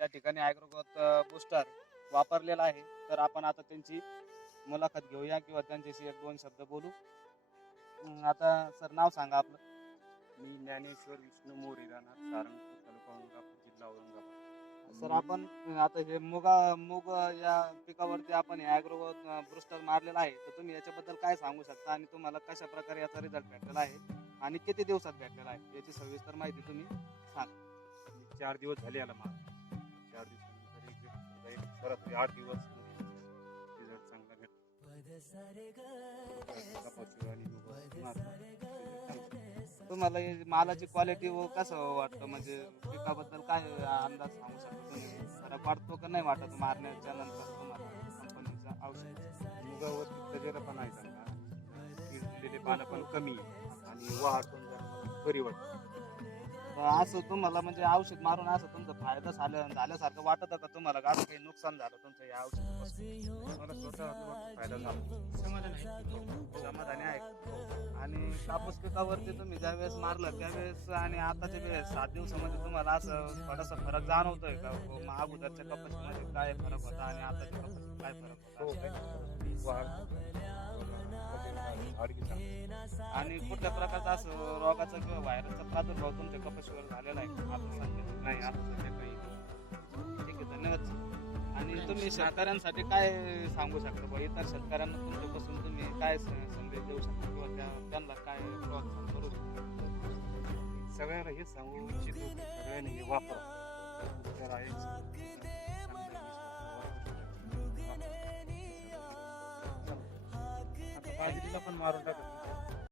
त्या ठिकाणी ॲग्रोग्रोथ बुस्टर वापरलेला आहे. तर आपण आता त्यांची मुलाखत घेऊया किंवा त्यांच्याशी एक दोन शब्द बोलू. आता सर नाव सांगा आपलं. मी ज्ञानेश्वर विष्णू मोरे, राहणार सारंगपूर, तालुका औरंगाबाद, जिल्हा औरंगाबाद. सर आपण आता हे मूग या पिकावरती आपण ॲग्रोग्रोथ बुस्टर मारलेला आहे. तर तुम्ही याच्याबद्दल काय सांगू शकता आणि तुम्हाला कशा प्रकारे याचा रिझल्ट भेटलेला आहे आणि किती दिवसात भेटलेला आहे याची सविस्तर माहिती तुम्ही सांगा. 4 दिवस झाले याला मार. 4 दिवसानंतर एक सरासरी 8 दिवस रिझल्ट चांगला भेटला. कपाशी आणि मूग तुम्हाला हे मालाची क्वालिटी कसं वाटतं, म्हणजे पिकाबद्दल काय अंदाज सांगू शकता तुम्ही? फरक वाटतो का नाही वाटत मारण्याच्या नंतर तुम्हाला कंपनीचं औषध? मुगावरती तजेला पण आहे चांगला, किडलेले पानं पण कमी आहे आणि वाढ पण जरा बरी वाटते. तर असं तुम्हाला म्हणजे औषध मारून असं तुमचा फायदा झाल्यासारखं वाटतं का तुम्हाला, का असं काही नुकसान झालं तुमचं या औषधापासून? मला स्वतः फायदा झाला. समाधानी आहे का? आणि कापूस पिकावरती तुम्ही ज्यावेळेस मारलं त्यावेळेस आणि आताच्या वेळेस 7 दिवसामध्ये तुम्हाला असं थोडासा फरक जाणवतोय का? अगोदरच्या कपाशीमध्ये काय फरक होता आणि आताच्या कपाशीत काय फरक हो, होता? आडगी चांगली. आणि कुठल्या प्रकारचा असं रोगाचा किंवा व्हायरसचा प्रादुर्भाव तुमच्या कपाशीवर झालेला आहे का आता सध्या? नाही, आता सध्या काही नाही. ठीक आहे, धन्यवाद. आणि तुम्ही शेतकऱ्यांसाठी काय सांगू शकता बा? इतर शेतकऱ्यांना तुमच्यापासून तुम्ही काय संदेश देऊ शकता किंवा त्यांना काय प्रोत्साहन करू शकता? सगळ्यांना हेच सांगू इच्छितो की सगळ्यांनी हे वापरा. तर आहे बाजरीला पण मारून टाकत.